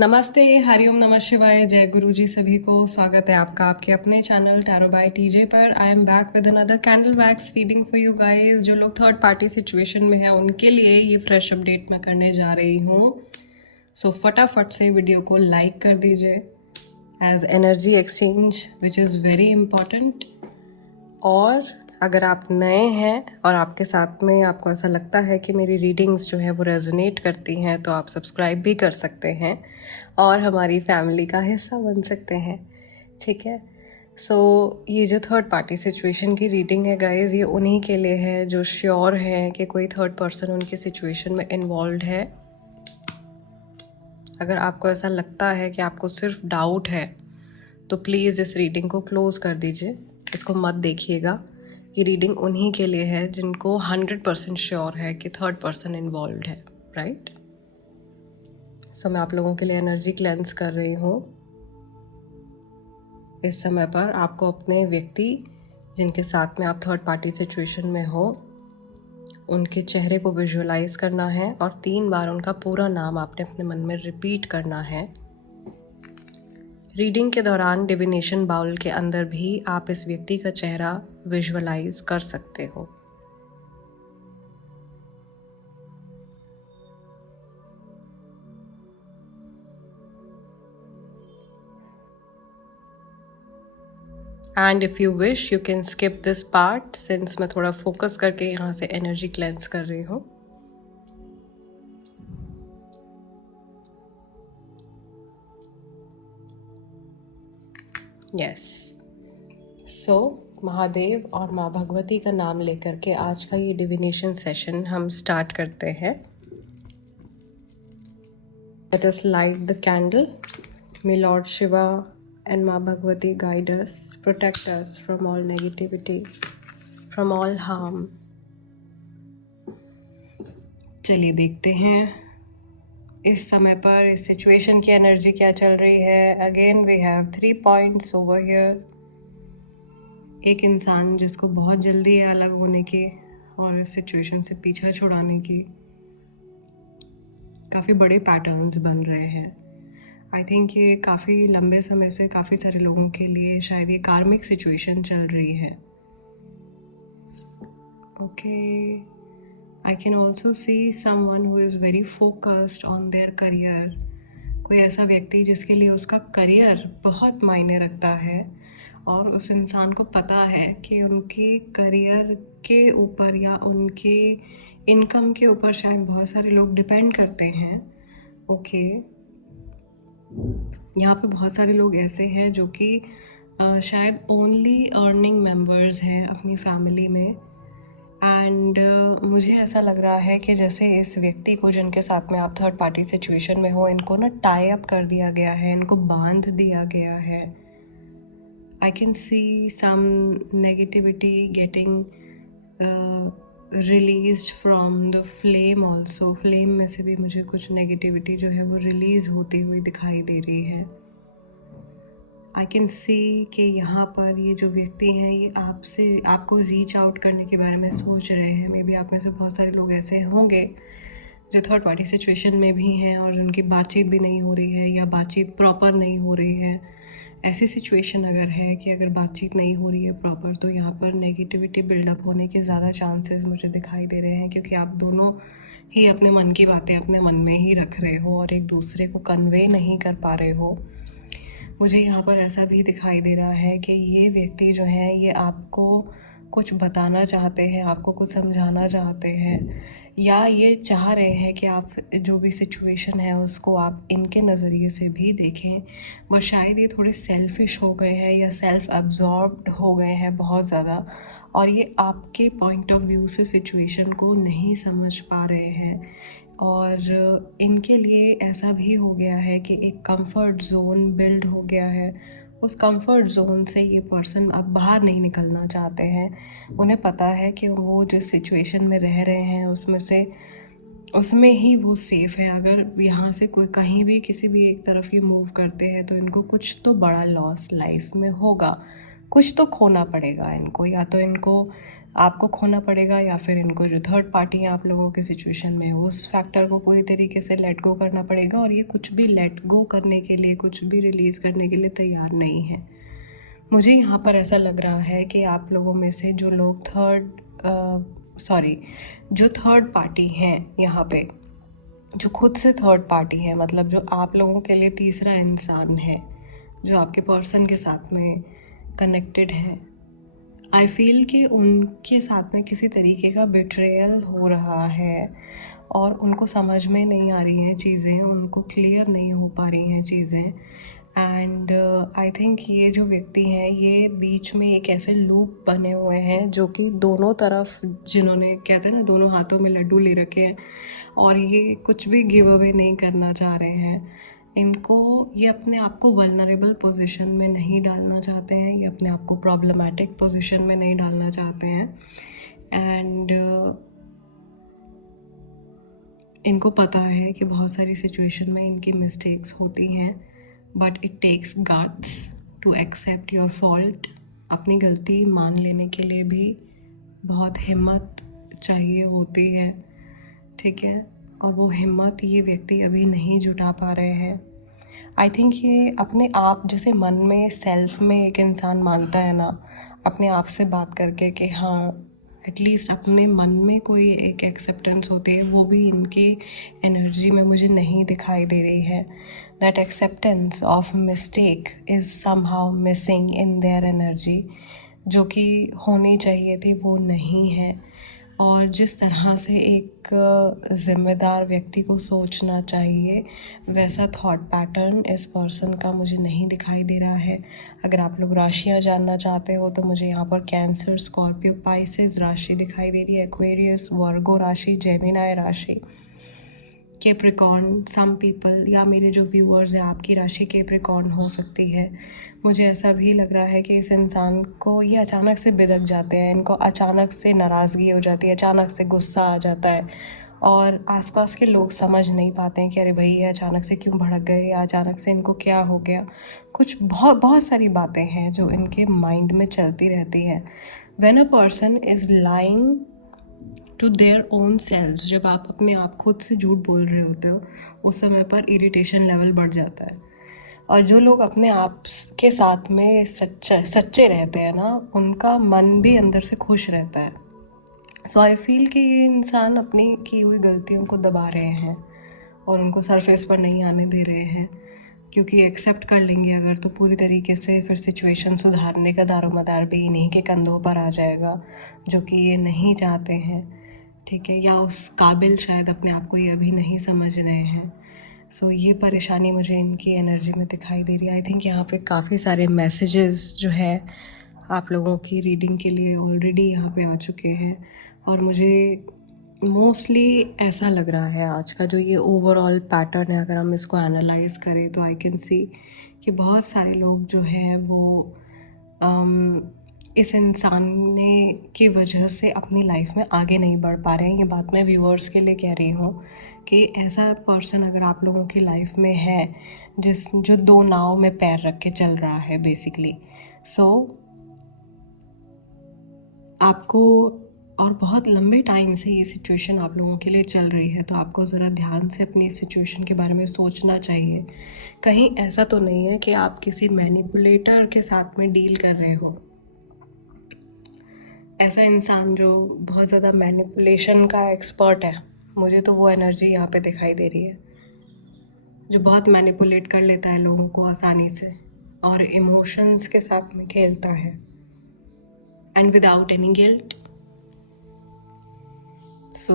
नमस्ते, हरिओम नमः शिवाय, जय गुरु जी सभी को। स्वागत है आपका आपके अपने चैनल टैरो बाय टीजे पर। I am back with another candle wax reading for you guys. जो लोग थर्ड पार्टी सिचुएशन में हैं उनके लिए ये फ्रेश अपडेट मैं करने जा रही हूँ। सो फटाफट से वीडियो को लाइक कर दीजिए as energy exchange which is very important. और अगर आप नए हैं और आपके साथ में आपको ऐसा लगता है कि मेरी रीडिंग्स जो है वो रेजोनेट करती हैं तो आप सब्सक्राइब भी कर सकते हैं और हमारी फैमिली का हिस्सा बन सकते हैं, ठीक है। ये जो थर्ड पार्टी सिचुएशन की रीडिंग है गाइस, ये उन्हीं के लिए है जो श्योर हैं कि कोई थर्ड पर्सन उनकी सिचुएशन में इन्वॉल्व है। अगर आपको ऐसा लगता है कि आपको सिर्फ डाउट है तो प्लीज़ इस रीडिंग को क्लोज़ कर दीजिए, इसको मत देखिएगा। ये रीडिंग उन्हीं के लिए है जिनको 100% श्योर है कि थर्ड पर्सन इन्वॉल्व है, राइट। मैं आप लोगों के लिए एनर्जी क्लेंस कर रही हूँ। इस समय पर आपको अपने व्यक्ति जिनके साथ में आप थर्ड पार्टी सिचुएशन में हो उनके चेहरे को विजुअलाइज करना है और 3 बार उनका पूरा नाम आपने अपने मन में रिपीट करना है। रीडिंग के दौरान डिविनेशन बाउल के अंदर भी आप इस व्यक्ति का चेहरा विजुअलाइज कर सकते हो। And if you wish you can skip this part since मैं थोड़ा फोकस करके यहाँ से एनर्जी क्लेंस कर रही हूँ। यस, महादेव और माँ भगवती का नाम लेकर के आज का ये डिविनेशन सेशन हम स्टार्ट करते हैं। Let us light the candle. My lord Shiva and Ma Bhagavati guide us, protect us from all negativity, from all harm. चलिए देखते हैं इस समय पर इस सिचुएशन की एनर्जी क्या चल रही है। Again we have 3 points over here. एक इंसान जिसको बहुत जल्दी है अलग होने की और इस सिचुएशन से पीछा छुड़ाने की। काफ़ी बड़े पैटर्न्स बन रहे हैं। आई थिंक ये काफ़ी लंबे समय से काफ़ी सारे लोगों के लिए शायद ये कार्मिक सिचुएशन चल रही है। Okay, I can also see someone who is very focused on their career. कोई ऐसा व्यक्ति जिसके लिए उसका करियर बहुत मायने रखता है और उस इंसान को पता है कि उनके करियर के ऊपर या उनके इनकम के ऊपर शायद बहुत सारे लोग डिपेंड करते हैं। ओके, यहाँ पे बहुत सारे लोग ऐसे हैं जो कि शायद ओनली अर्निंग मेंबर्स हैं अपनी फैमिली में। एंड मुझे ऐसा लग रहा है कि जैसे इस व्यक्ति को जिनके साथ में आप थर्ड पार्टी सिचुएशन में हो, इनको ना टाई अप कर दिया गया है, इनको बांध दिया गया है। I can see some negativity getting release from the flame also. Flame में से भी मुझे कुछ नेगेटिविटी जो है वो रिलीज़ होती हुई दिखाई दे रही है। आई कैन सी कि यहाँ पर ये जो व्यक्ति हैं ये आपको रीच आउट करने के बारे में सोच रहे हैं। मे बी आप में से बहुत सारे लोग ऐसे होंगे जो थर्ड पार्टी सिचुएशन में भी हैं और उनकी बातचीत भी नहीं हो रही है या बातचीत प्रॉपर नहीं हो रही है। ऐसी सिचुएशन अगर है कि अगर बातचीत नहीं हो रही है प्रॉपर तो यहाँ पर नेगेटिविटी बिल्डअप होने के ज़्यादा चांसेस मुझे दिखाई दे रहे हैं, क्योंकि आप दोनों ही अपने मन की बातें अपने मन में ही रख रहे हो और एक दूसरे को कन्वे नहीं कर पा रहे हो। मुझे यहाँ पर ऐसा भी दिखाई दे रहा है कि ये व्यक्ति जो है ये आपको कुछ बताना चाहते हैं, आपको कुछ समझाना चाहते हैं, या ये चाह रहे हैं कि आप जो भी सिचुएशन है उसको आप इनके नज़रिए से भी देखें। वो शायद ये थोड़े सेल्फिश हो गए हैं या सेल्फ अब्जॉर्ब्ड हो गए हैं बहुत ज़्यादा, और ये आपके पॉइंट ऑफ व्यू से सिचुएशन को नहीं समझ पा रहे हैं। और इनके लिए ऐसा भी हो गया है कि एक कंफर्ट ज़ोन बिल्ड हो गया है। उस कंफर्ट ज़ोन से ये पर्सन अब बाहर नहीं निकलना चाहते हैं। उन्हें पता है कि वो जिस सिचुएशन में रह रहे हैं उसमें ही वो सेफ़ है। अगर यहाँ से कोई कहीं भी किसी भी एक तरफ ये मूव करते हैं तो इनको कुछ तो बड़ा लॉस लाइफ में होगा, कुछ तो खोना पड़ेगा इनको। या तो इनको आपको खोना पड़ेगा, या फिर इनको जो थर्ड पार्टी है आप लोगों के सिचुएशन में उस फैक्टर को पूरी तरीके से लेट गो करना पड़ेगा। और ये कुछ भी लेट गो करने के लिए, कुछ भी रिलीज़ करने के लिए तैयार नहीं है। मुझे यहाँ पर ऐसा लग रहा है कि आप लोगों में से जो लोग जो थर्ड पार्टी हैं यहाँ पे, जो खुद से थर्ड पार्टी है, मतलब जो आप लोगों के लिए तीसरा इंसान है, जो आपके पर्सन के साथ में कनेक्टेड है, आई फील कि उनके साथ में किसी तरीके का बिट्रेयल हो रहा है और उनको समझ में नहीं आ रही हैं चीज़ें, उनको क्लियर नहीं हो पा रही हैं चीज़ें। एंड आई थिंक ये जो व्यक्ति हैं ये बीच में एक ऐसे लूप बने हुए हैं जो कि दोनों तरफ, जिन्होंने कहते हैं ना दोनों हाथों में लड्डू ले रखे हैं, और ये कुछ भी गिव अवे नहीं करना चाह रहे हैं। इनको ये अपने आप को वल्नरेबल पोजीशन में नहीं डालना चाहते हैं, ये अपने आप को प्रॉब्लमेटिक पोजीशन में नहीं डालना चाहते हैं। एंड इनको पता है कि बहुत सारी सिचुएशन में इनकी मिस्टेक्स होती हैं, but it takes guts to accept your fault. अपनी गलती मान लेने के लिए भी बहुत हिम्मत चाहिए होती है, ठीक है। और वो हिम्मत ये व्यक्ति अभी नहीं जुटा पा रहे हैं। आई थिंक ये अपने आप, जैसे मन में सेल्फ में एक इंसान मानता है ना, अपने आप से बात करके कि हाँ एटलीस्ट अपने मन में कोई एक एक्सेप्टेंस होती है, वो भी इनकी एनर्जी में मुझे नहीं दिखाई दे रही है। That acceptance of mistake is somehow missing in their energy, जो कि होनी चाहिए थी वो नहीं है। और जिस तरह से एक ज़िम्मेदार व्यक्ति को सोचना चाहिए, वैसा थॉट पैटर्न इस पर्सन का मुझे नहीं दिखाई दे रहा है। अगर आप लोग राशियाँ जानना चाहते हो तो मुझे यहाँ पर कैंसर, स्कॉर्पियो, पाइसेस राशि दिखाई दे रही है, एक्वेरियस, वर्गो राशि, जेमिनाई राशि, कैप्रिकॉर्न। सम पीपल या मेरे जो व्यूअर्स हैं, आपकी राशि कैप्रिकॉर्न हो सकती है। मुझे ऐसा भी लग रहा है कि इस इंसान को ये अचानक से बिदक जाते हैं, इनको अचानक से नाराज़गी हो जाती है, अचानक से गुस्सा आ जाता है, और आसपास के लोग समझ नहीं पाते हैं कि अरे भाई ये अचानक से क्यों भड़क गए, या अचानक से इनको क्या हो गया। कुछ बहुत बहुत सारी बातें हैं जो इनके माइंड में चलती रहती हैं। When a person is lying to their own self, जब आप अपने आप खुद से झूठ बोल रहे होते हो, उस समय पर इरिटेशन लेवल बढ़ जाता है। और जो लोग अपने आप के साथ में सच्चे रहते हैं ना, उनका मन भी अंदर से खुश रहता है। सो आई फील कि ये इंसान अपनी की हुई गलतियों को दबा रहे हैं और उनको सरफेस पर नहीं आने दे रहे हैं, क्योंकि एक्सेप्ट कर लेंगे अगर तो पूरी तरीके से फिर सिचुएशन सुधारने का दारोमदार भी इन्हीं के कंधों पर आ जाएगा, जो कि ये नहीं चाहते हैं, ठीक है। या उस काबिल शायद अपने आप को ये अभी नहीं समझ रहे हैं। सो ये परेशानी मुझे इनकी एनर्जी में दिखाई दे रही है। आई थिंक यहाँ पे काफ़ी सारे मैसेजेस जो है आप लोगों की रीडिंग के लिए ऑलरेडी यहाँ पे आ चुके हैं, और मुझे मोस्टली ऐसा लग रहा है आज का जो ये ओवरऑल पैटर्न है, अगर हम इसको एनालाइज करें तो आई कैन सी कि बहुत सारे लोग जो हैं वो इस इंसान ने की वजह से अपनी लाइफ में आगे नहीं बढ़ पा रहे हैं। ये बात मैं व्यूअर्स के लिए कह रही हूँ कि ऐसा पर्सन अगर आप लोगों की लाइफ में है जो दो नाव में पैर रख के चल रहा है बेसिकली, सो आपको, और बहुत लंबे टाइम से ये सिचुएशन आप लोगों के लिए चल रही है, तो आपको ज़रा ध्यान से अपनी इस सिचुएशन के बारे में सोचना चाहिए। कहीं ऐसा तो नहीं है कि आप किसी मैनिपुलेटर के साथ में डील कर रहे हो। ऐसा इंसान जो बहुत ज़्यादा मैनिपुलेशन का एक्सपर्ट है, मुझे तो वो एनर्जी यहाँ पे दिखाई दे रही है, जो बहुत मैनिपुलेट कर लेता है लोगों को आसानी से और इमोशंस के साथ में खेलता है, एंड विदाउट एनी गिल्ट। सो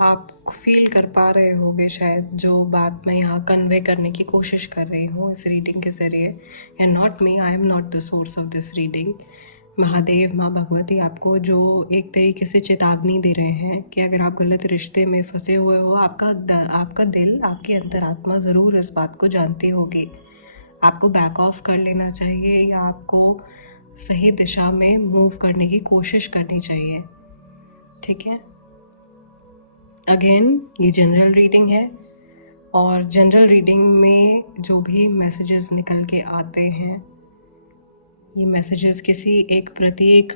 आप फील कर पा रहे होगे शायद जो बात मैं यहाँ कन्वे करने की कोशिश कर रही हूँ इस रीडिंग के ज़रिए। And not me, I am not the source of this reading. Mahadev, माँ भगवती आपको जो एक तरीके से चेतावनी दे रहे हैं कि अगर आप गलत रिश्ते में फंसे हुए हो, आपका दिल, आपकी अंतरात्मा ज़रूर इस बात को जानती होगी। आपको बैक ऑफ कर लेना चाहिए या आपको सही दिशा में मूव करने की कोशिश करनी चाहिए, ठीक है। अगेन ये जनरल रीडिंग है, और जनरल रीडिंग में जो भी मैसेजेस निकल के आते हैं, ये मैसेजेस किसी एक प्रतीक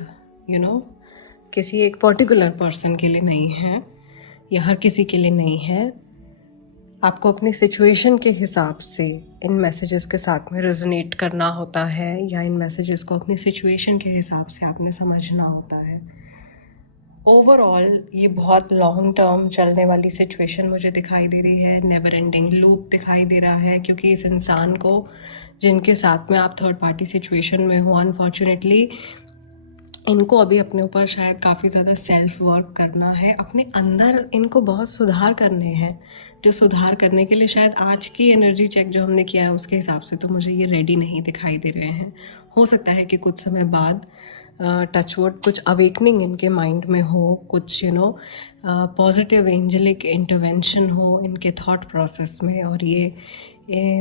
किसी एक पर्टिकुलर पर्सन के लिए नहीं है या हर किसी के लिए नहीं है। आपको अपनी सिचुएशन के हिसाब से इन मैसेजेस के साथ में रेजोनेट करना होता है या इन मैसेजेस को अपनी सिचुएशन के हिसाब से आपने समझना होता है। ओवरऑल ये बहुत लॉन्ग टर्म चलने वाली सिचुएशन मुझे दिखाई दे रही है, नेवर एंडिंग लूप दिखाई दे रहा है, क्योंकि इस इंसान को जिनके साथ में आप थर्ड पार्टी सिचुएशन में हो, अनफॉर्चुनेटली इनको अभी अपने ऊपर शायद काफ़ी ज़्यादा सेल्फ वर्क करना है, अपने अंदर इनको बहुत सुधार करने हैं, जो सुधार करने के लिए शायद आज की एनर्जी चेक जो हमने किया है उसके हिसाब से तो मुझे ये रेडी नहीं दिखाई दे रहे हैं। हो सकता है कि कुछ समय बाद टचवुड कुछ अवेकनिंग इनके माइंड में हो, कुछ पॉजिटिव एंजलिक इंटरवेंशन हो इनके थॉट प्रोसेस में, और ये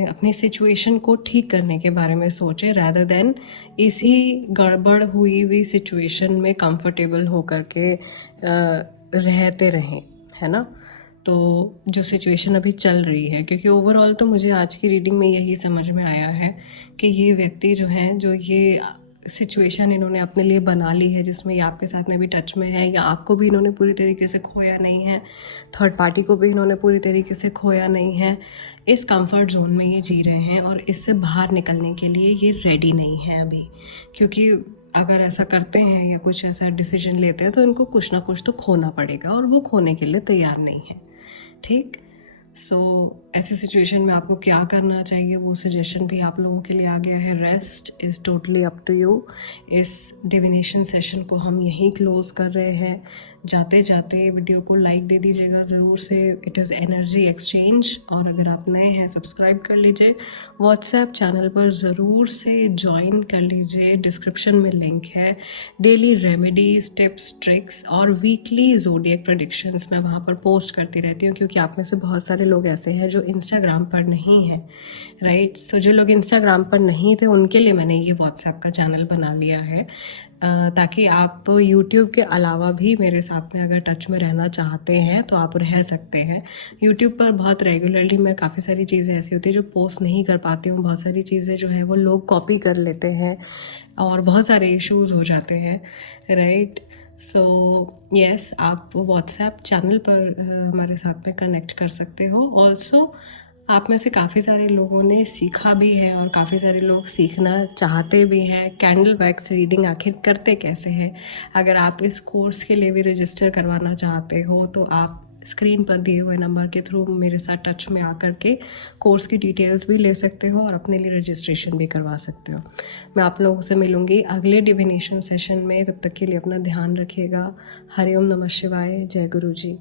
अपनी सिचुएशन को ठीक करने के बारे में सोचे रैदर देन इसी गड़बड़ हुई सिचुएशन में कंफर्टेबल होकर के रहते रहें, है ना। तो जो सिचुएशन अभी चल रही है, क्योंकि ओवरऑल तो मुझे आज की रीडिंग में यही समझ में आया है कि ये व्यक्ति जो हैं, जो ये सिचुएशन इन्होंने अपने लिए बना ली है जिसमें ये आपके साथ में भी टच में है या आपको भी इन्होंने पूरी तरीके से खोया नहीं है, थर्ड पार्टी को भी इन्होंने पूरी तरीके से खोया नहीं है, इस कंफर्ट जोन में ये जी रहे हैं और इससे बाहर निकलने के लिए ये रेडी नहीं है अभी। क्योंकि अगर ऐसा करते हैं या कुछ ऐसा डिसीजन लेते हैं तो इनको कुछ ना कुछ तो खोना पड़ेगा और वो खोने के लिए तैयार नहीं है। ठीक, सो ऐसी सिचुएशन में आपको क्या करना चाहिए वो सजेशन भी आप लोगों के लिए आ गया है। Rest is totally up to you. इस डिविनेशन सेशन को हम यहीं क्लोज़ कर रहे हैं। जाते जाते वीडियो को लाइक दे दीजिएगा ज़रूर से, इट इज़ एनर्जी एक्सचेंज। और अगर आप नए हैं सब्सक्राइब कर लीजिए, व्हाट्सएप चैनल पर ज़रूर से ज्वाइन कर लीजिए, डिस्क्रिप्शन में लिंक है। डेली रेमेडीज़, टिप्स, ट्रिक्स और वीकली ज़ोडिएक प्रेडिक्शंस मैं वहाँ पर पोस्ट करती रहती हूँ, क्योंकि आप में से बहुत सारे लोग ऐसे हैं जो इंस्टाग्राम पर नहीं हैं, राइट। सो जो लोग इंस्टाग्राम पर नहीं थे उनके लिए मैंने ये व्हाट्सएप का चैनल बना लिया है, ताकि आप यूट्यूब के अलावा भी मेरे साथ में अगर टच में रहना चाहते हैं तो आप रह सकते हैं। यूट्यूब पर बहुत रेगुलरली मैं काफ़ी सारी चीज़ें ऐसी होती है जो पोस्ट नहीं कर पाती हूँ, बहुत सारी चीज़ें जो है वो लोग कॉपी कर लेते हैं और बहुत सारे इश्यूज़ हो जाते हैं, राइट। सो यस, आप व्हाट्सएप चैनल पर हमारे साथ में कनेक्ट कर सकते हो। ऑल्सो आप में से काफ़ी सारे लोगों ने सीखा भी है और काफ़ी सारे लोग सीखना चाहते भी हैं कैंडल वैक्स रीडिंग आखिर करते कैसे हैं। अगर आप इस कोर्स के लिए भी रजिस्टर करवाना चाहते हो तो आप स्क्रीन पर दिए हुए नंबर के थ्रू मेरे साथ टच में आकर के कोर्स की डिटेल्स भी ले सकते हो और अपने लिए रजिस्ट्रेशन भी करवा सकते हो। मैं आप लोगों से मिलूँगी अगले डिविनेशन सेशन में, तब तक के लिए अपना ध्यान रखिएगा। हरिओम नमः शिवाय, जय गुरु जी।